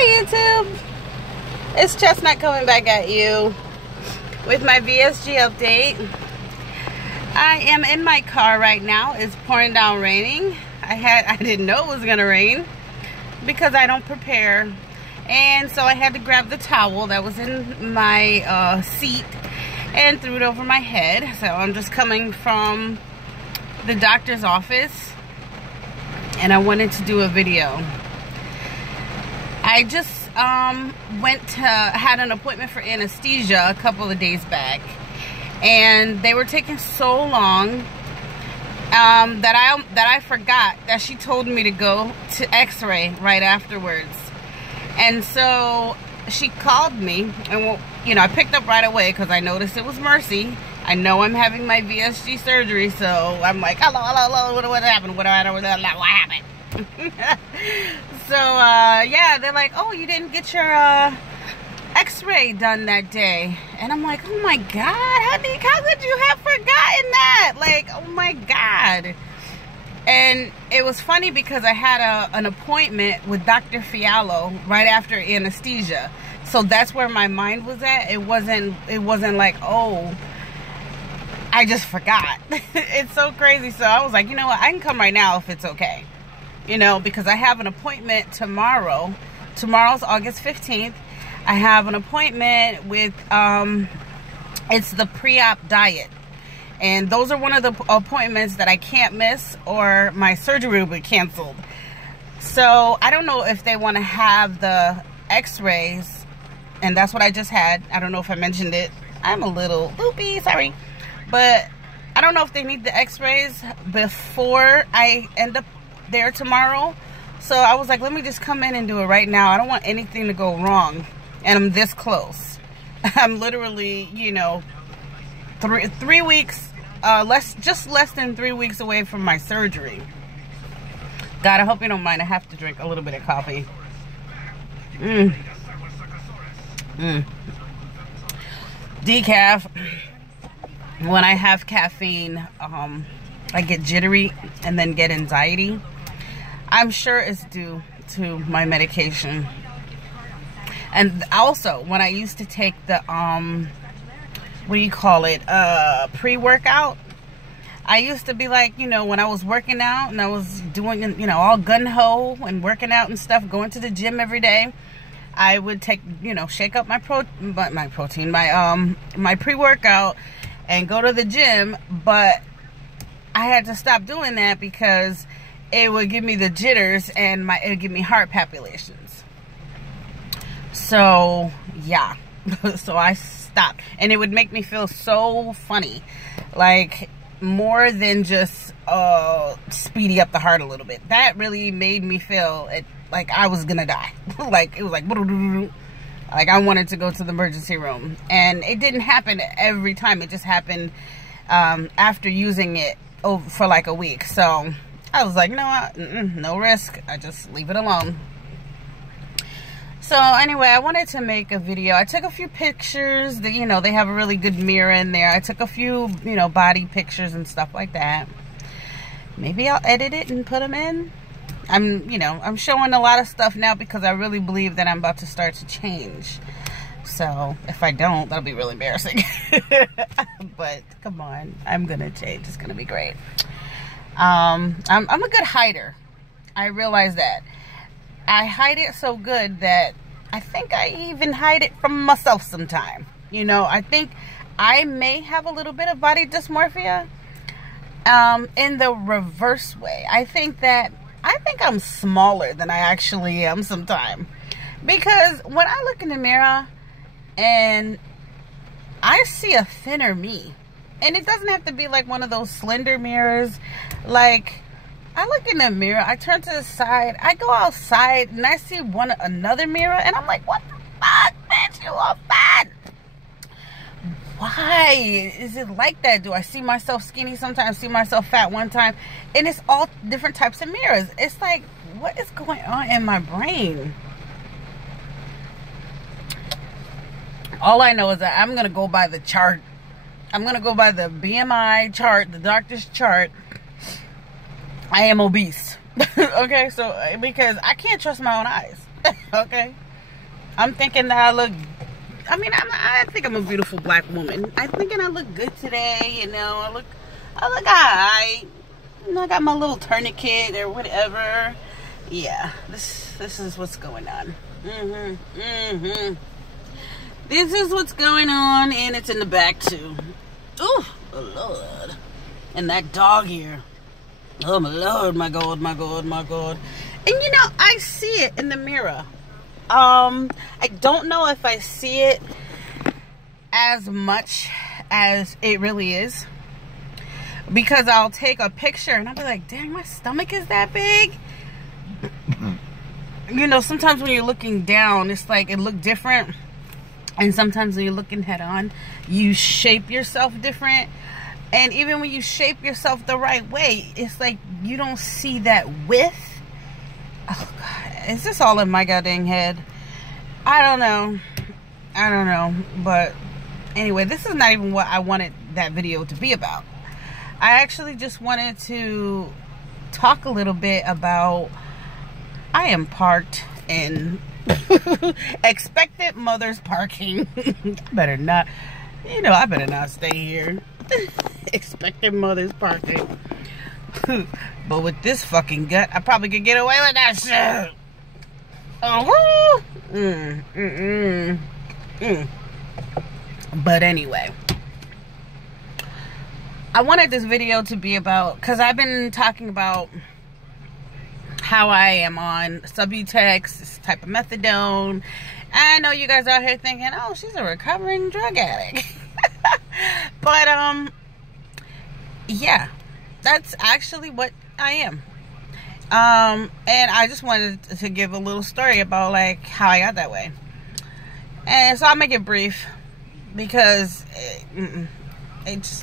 Hi YouTube, it's Chestnut coming back at you with my VSG update. I am in my car right now. It's pouring down raining. I didn't know it was gonna rain because I don't prepare, and so I had to grab the towel that was in my seat and threw it over my head. So I'm just coming from the doctor's office and I wanted to do a video. I just had an appointment for anesthesia a couple of days back, and they were taking so long that I forgot that she told me to go to x-ray right afterwards. And so she called me, and well, you know, I picked up right away because I noticed it was Mercy. I know I'm having my VSG surgery, so I'm like, hello, what happened? What happened? So yeah, they're like, oh, you didn't get your x-ray done that day. And I'm like, oh my god, how could you have forgotten that? Like, oh my god. And it was funny because I had an appointment with Dr. Fiallo right after anesthesia, so that's where my mind was at. It wasn't like, oh, I just forgot. It's so crazy. So I was like, you know what, I can come right now if it's okay. You know, because I have an appointment tomorrow. Tomorrow's August 15th. I have an appointment with, it's the pre-op diet. And those are one of the appointments that I can't miss or my surgery will be canceled. So I don't know if they want to have the x-rays, and that's what I just had. I don't know if I mentioned it. I'm a little loopy, sorry. But I don't know if they need the x-rays before I end up there tomorrow. So I was like, let me just come in and do it right now. I don't want anything to go wrong, and I'm this close. I'm literally, you know, three weeks, just less than 3 weeks away from my surgery. God, I hope you don't mind. I have to drink a little bit of coffee. Decaf. When I have caffeine, I get jittery and then get anxiety. I'm sure it's due to my medication. And also, when I used to take the, what do you call it, pre-workout, I used to be like, you know, when I was working out and I was doing, you know, all gun-ho and working out and stuff, going to the gym every day, I would take, you know, shake up my pre-workout and go to the gym. But I had to stop doing that because it would give me the jitters and it would give me heart palpitations. So yeah, so I stopped, and it would make me feel so funny, like more than just speedy up the heart a little bit. That really made me feel like I was gonna die. Like it was like I wanted to go to the emergency room, and it didn't happen every time. It just happened after using it for like a week. So I was like, you know what, no risk. I just leave it alone. So anyway, I wanted to make a video. I took a few pictures. You know, they have a really good mirror in there. I took a few, you know, body pictures and stuff like that. Maybe I'll edit it and put them in. I'm showing a lot of stuff now because I really believe that I'm about to start to change. So if I don't, that'll be really embarrassing. But come on, I'm gonna change. It's gonna be great. I'm a good hider. I realize that. I hide it so good that I think I even hide it from myself sometime. You know, I think I may have a little bit of body dysmorphia in the reverse way. I think I'm smaller than I actually am sometimes. Because when I look in the mirror and I see a thinner me, and it doesn't have to be like one of those slender mirrors. Like, I look in the mirror, I turn to the side, I go outside, and I see another mirror, and I'm like, what the fuck, bitch, you are fat. Why is it like that? Do I see myself skinny sometimes, see myself fat one time? And it's all different types of mirrors. It's like, what is going on in my brain? All I know is that I'm going to go by the chart. I'm going to go by the BMI chart, the doctor's chart. I am obese. Okay, so because I can't trust my own eyes. Okay, I'm thinking that I look, I think I'm a beautiful black woman. I'm thinking I look good today, you know. I look alright. You know, I got my little tourniquet or whatever. Yeah, this is what's going on. This is what's going on, and it's in the back too. Ooh, oh Lord. And that dog here. Oh my Lord, my God, my God, my God. And you know, I see it in the mirror. I don't know if I see it as much as it really is. Because I'll take a picture and I'll be like, dang, my stomach is that big. You know, sometimes when you're looking down, it's like it looked different. And sometimes when you're looking head on, you shape yourself different. And even when you shape yourself the right way, it's like you don't see that width. Oh God, is this all in my goddamn head? I don't know. But anyway, this is not even what I wanted that video to be about. I actually just wanted to talk a little bit about, I am parked in expectant mother's parking. I better not stay here. Expectant mother's parking. But with this fucking gut, I probably could get away with that shit. Oh, But anyway, I wanted this video to be about, because I've been talking about how I am on Subutex, this type of methadone. I know you guys out here thinking, oh, she's a recovering drug addict. But, yeah, that's actually what I am. And I just wanted to give a little story about, like, how I got that way. And so I'll make it brief, because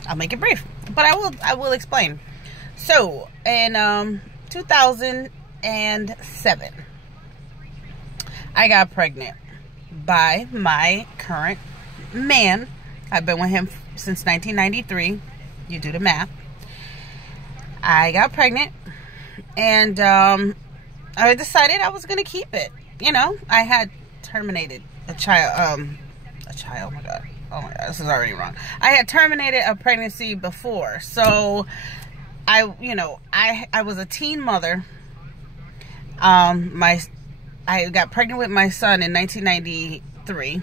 I'll make it brief. But I will explain. So, in 2007, I got pregnant by my current man. I've been with him since 1993. You do the math. I got pregnant, and I decided I was going to keep it. You know, I had terminated a child, oh my God, this is already wrong. I had terminated a pregnancy before, so I was a teen mother. I got pregnant with my son in 1993,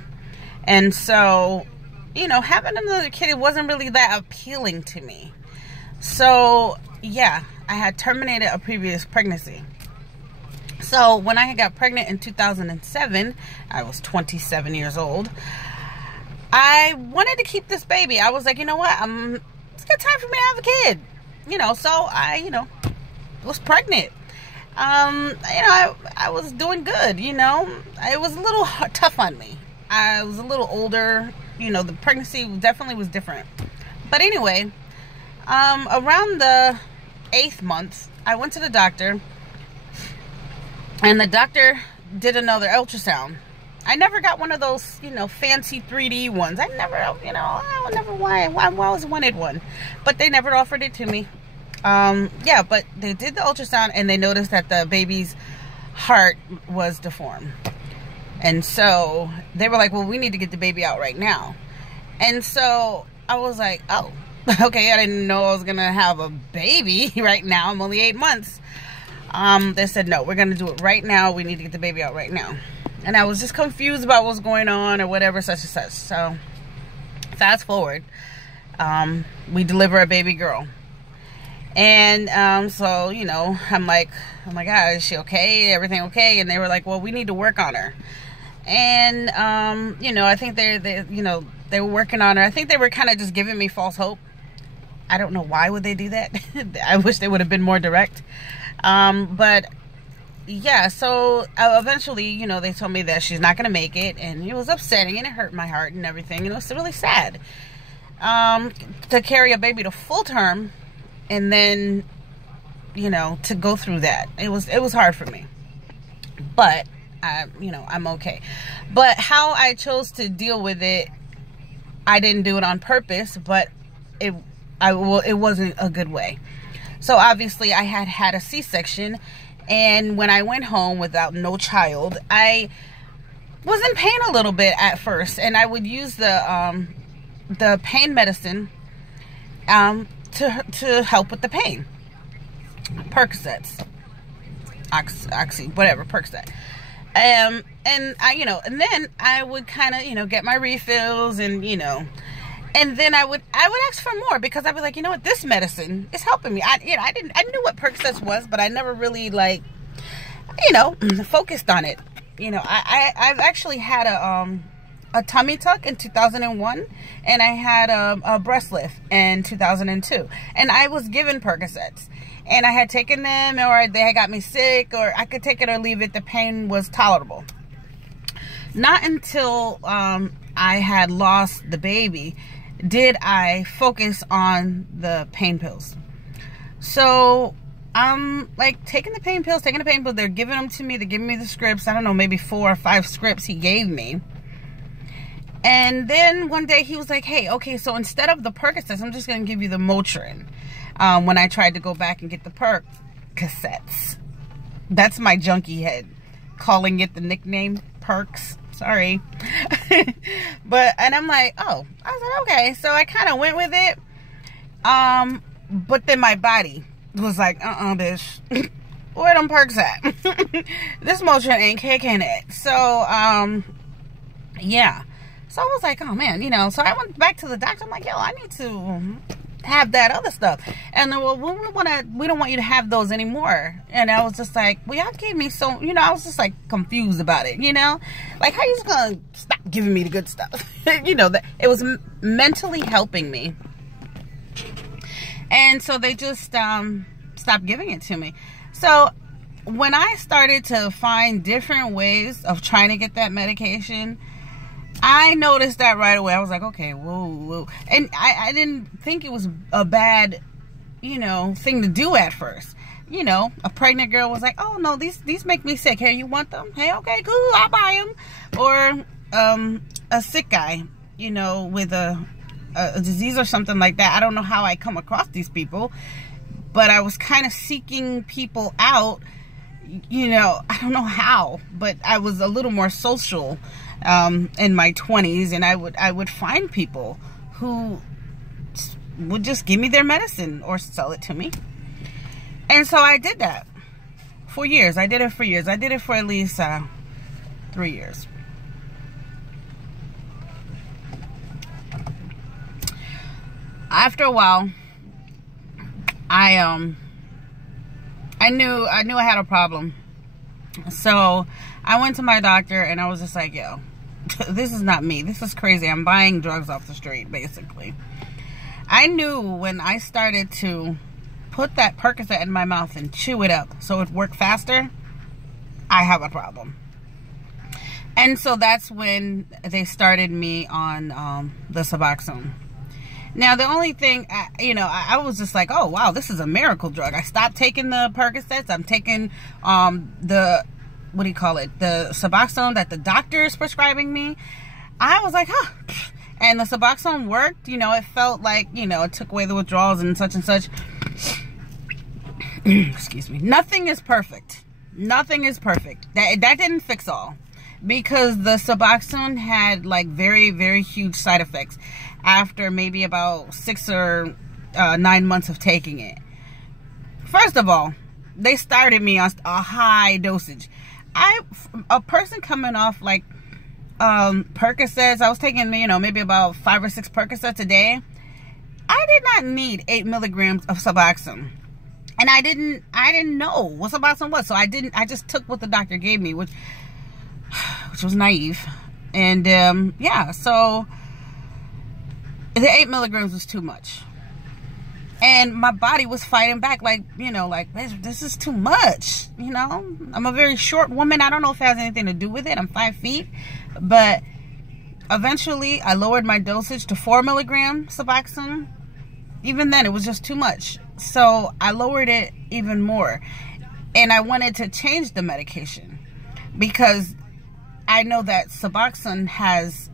and so, you know, having another kid, it wasn't really that appealing to me. So yeah, I had terminated a previous pregnancy. So when I got pregnant in 2007, I was 27 years old. I wanted to keep this baby. I was like, you know what? It's good time for me to have a kid. You know, so I, was pregnant. I was doing good, you know. It was a little tough on me. I was a little older. You know, the pregnancy definitely was different. But anyway, around the 8th month, I went to the doctor. And the doctor did another ultrasound. I never got one of those, fancy 3D ones. I always wanted one. But they never offered it to me. Yeah, but they did the ultrasound and they noticed that the baby's heart was deformed. And so they were like, well, we need to get the baby out right now. And so I was like, oh, okay, I didn't know I was going to have a baby right now. I'm only 8 months. They said, no, we're going to do it right now. We need to get the baby out right now. And I was just confused about what's going on or whatever, such and such. So fast forward, we deliver a baby girl. And so, I'm like, oh my God, is she okay? Everything okay? And they were like, well, we need to work on her. And, I think they were working on her. I think they were kind of just giving me false hope. I don't know why would they do that. I wish they would have been more direct. But yeah, so eventually, they told me that she's not going to make it, and it was upsetting and it hurt my heart and everything. And it was really sad, to carry a baby to full term and then, to go through that. It was hard for me, but I'm okay. But how I chose to deal with it, I didn't do it on purpose, but it wasn't a good way. So obviously I had a C-section, and when I went home without no child, I was in pain a little bit at first, and I would use the pain medicine to help with the pain. Percocets, Oxy, whatever, Percocet. And I, and then I would kind of, get my refills, and and then I would ask for more, because I'd be like, what, this medicine is helping me. I knew what Percocets was, but I never really focused on it. I've actually had a tummy tuck in 2001, and I had a breast lift in 2002, and I was given Percocets, and I had taken them, or they had got me sick, or I could take it or leave it. The pain was tolerable. Not until I had lost the baby did I focus on the pain pills. So I'm taking the pain pills. They're giving them to me. They're giving me the scripts. I don't know, maybe 4 or 5 scripts he gave me. And then one day he was like, hey, okay, so instead of the Percocets, I'm just going to give you the Motrin. When I tried to go back and get the Percocets. That's my junkie head, calling it the nickname Perks. Sorry. And I'm like, oh, I was like, okay. So I kind of went with it. But then my body was like, bitch, where them Perks at? This Motrin ain't kicking it. So, yeah. So I was like, oh man, so I went back to the doctor. I'm like, yo, I need to have that other stuff. And then, well, we don't want you to have those anymore. And I was just like, well, y'all gave me so, I was just like confused about it, like, how you just gonna stop giving me the good stuff? That it was mentally helping me. And so they just stopped giving it to me. So when I started to find different ways of trying to get that medication, I noticed that right away. I was like, okay, whoa. And I didn't think it was a bad, thing to do at first. A pregnant girl was like, oh, no, these make me sick. Hey, you want them? Hey, okay, cool, I'll buy them. Or a sick guy, with a disease or something like that. I don't know how I come across these people, but I was kind of seeking people out. I don't know how, but I was a little more social in my 20s, and I would find people who would just give me their medicine or sell it to me. And so I did that for years. I did it for years. I did it for at least 3 years. After a while, I knew I had a problem. So I went to my doctor, and I was just like, yo, this is not me. This is crazy. I'm buying drugs off the street, basically. I knew when I started to put that Percocet in my mouth and chew it up so it worked faster, I have a problem. And so that's when they started me on the Suboxone. Now, the only thing, I was just like, oh, wow, this is a miracle drug. I stopped taking the Percocets. I'm taking the Suboxone that the doctor is prescribing me. I was like, huh. And the Suboxone worked. It felt like, it took away the withdrawals and such and such. Excuse me. Nothing is perfect. Nothing is perfect. That didn't fix all. Because the Suboxone had very, very huge side effects after maybe about 6 or 9 months of taking it. First of all, they started me on a high dosage. A person coming off Percocets, I was taking maybe about 5 or 6 Percocets a day. I did not need 8 milligrams of Suboxone. And I didn't know what Suboxone was. So I just took what the doctor gave me, which was naive. And yeah, so the 8 milligrams was too much. And my body was fighting back, this is too much, I'm a very short woman. I don't know if it has anything to do with it. I'm 5 feet. But eventually, I lowered my dosage to 4 milligram Suboxone. Even then, it was just too much. So I lowered it even more. And I wanted to change the medication, because I know that Suboxone has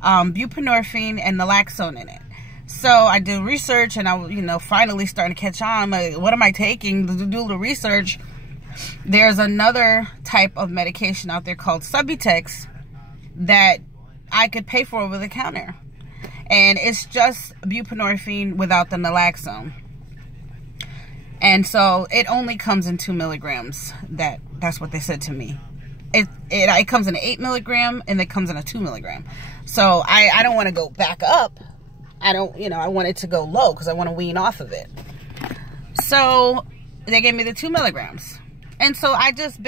buprenorphine and naloxone in it. So I did research, and I was, finally starting to catch on. Like, what am I taking? To do the research, there's another type of medication out there called Subutex that I could pay for over the counter. And it's just buprenorphine without the naloxone. And so it only comes in 2 milligrams. That's what they said to me. It comes in an 8 milligram and it comes in a 2 milligram. So I don't want to go back up. I want it to go low because I want to wean off of it. So they gave me the 2 milligrams. And so I just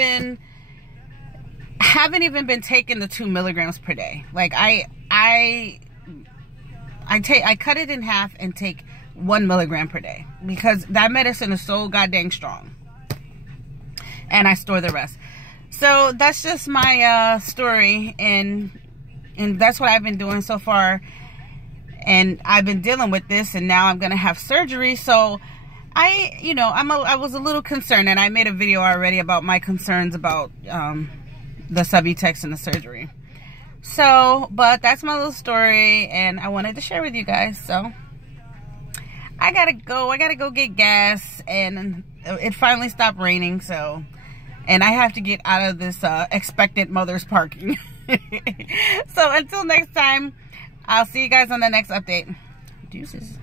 haven't even been taking the 2 milligrams per day. Like I cut it in half and take 1 milligram per day because that medicine is so goddamn strong. And I store the rest. So that's just my story, and that's what I've been doing so far. And I've been dealing with this, and now I'm gonna have surgery. So I was a little concerned, and I made a video already about my concerns about the Subutex and the surgery. So, but that's my little story, and I wanted to share with you guys. So I gotta go get gas, and it finally stopped raining. So, and I have to get out of this expectant mother's parking. So until next time, I'll see you guys on the next update. Deuces.